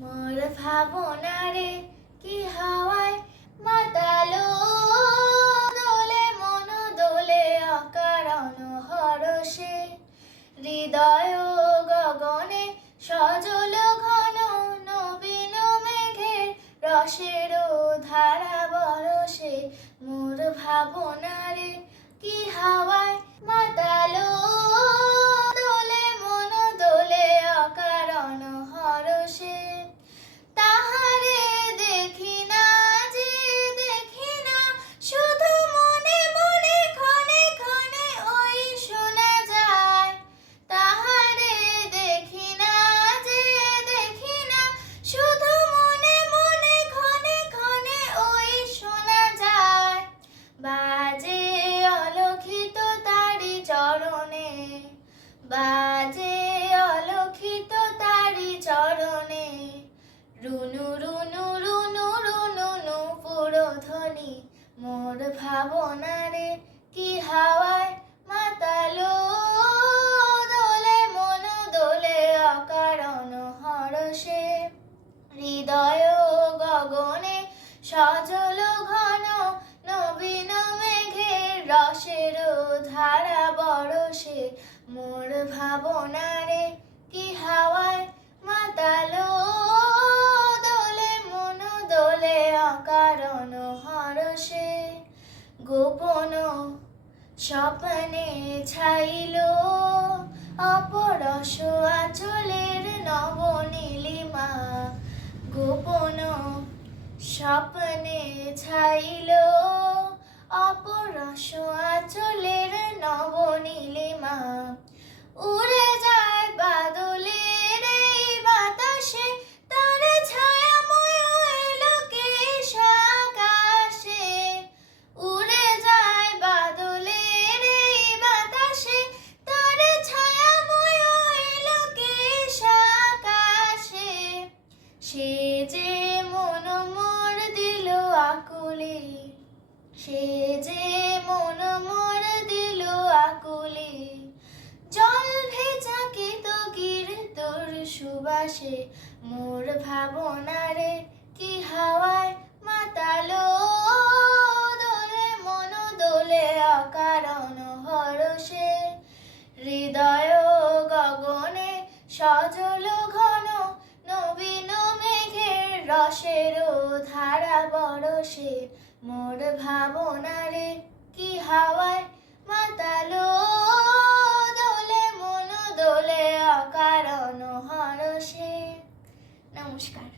মোর ভাবনারে কি হাওয়ায় মাতালো, দোলে মন দোলে অকারণ হরষে, হৃদয় গগনে সজল ঘন নবীন মেঘের রসের ধারা বরসে। মোর ভাবনারে কি হাওয়ায় মাতালো, দোলে মন দোলে অকারণ হরষে। তাহারে দেখি না যে দেখি না, শুধু মনে মনে ক্ষণে ক্ষণে ওই শোনা যায়। তাহারে দেখি না যে দেখি না, শুধু মনে মনে ক্ষণে ক্ষণে ওই শোনা যায়। বাজে অলক্ষিত তারি চরণে, বাজে অলক্ষিত তারি চরণে, রুনু রুনু রুনু রুনু নু পুরধ্বনি। মোর ভাবনারে কি হাওয়ায় মাতালো, দোলে মন দোলে অকারণ হরষে, হৃদয় গগনে সজল ঘন নবীন মেঘের রসের ধারা বরসে। মোর ভাবনারে কি হাওয়ায় মাতালো, দোলে মন দোলে অকারণ হরষে। গোপন স্বপ্নে ছাইল অপরস আঁচলের নবনীলিমা, গোপন স্বপ্নে ছাইল অপরস আঁচলের নবনীলিমা। উড়ে যায় বাদলের এই বাতাসে, তার ছায়াময় এলোকেশ আকাশে। উড়ে যায় বাদলের এই বাতাসে, তার ছায়াময় এলোকেশ আকাশে। সে যে মন মোর দিল আকুলে, সে যে মন মোর দিল আকুলে, জল ভেজা কেতকীর তোর সুবাসে। মোর ভাবনারে কি হাওয়ায় মাতালো, দোলে মন দোলে অকারণ হরষে, হৃদয় গগনে সজল ঘন নবীন মেঘের রসের ধারা বরসে। মোর ভাবনারে কি হাওয়ায় মাতালো, দোলে মন দোলে অকারণ হরষে। নমস্কার।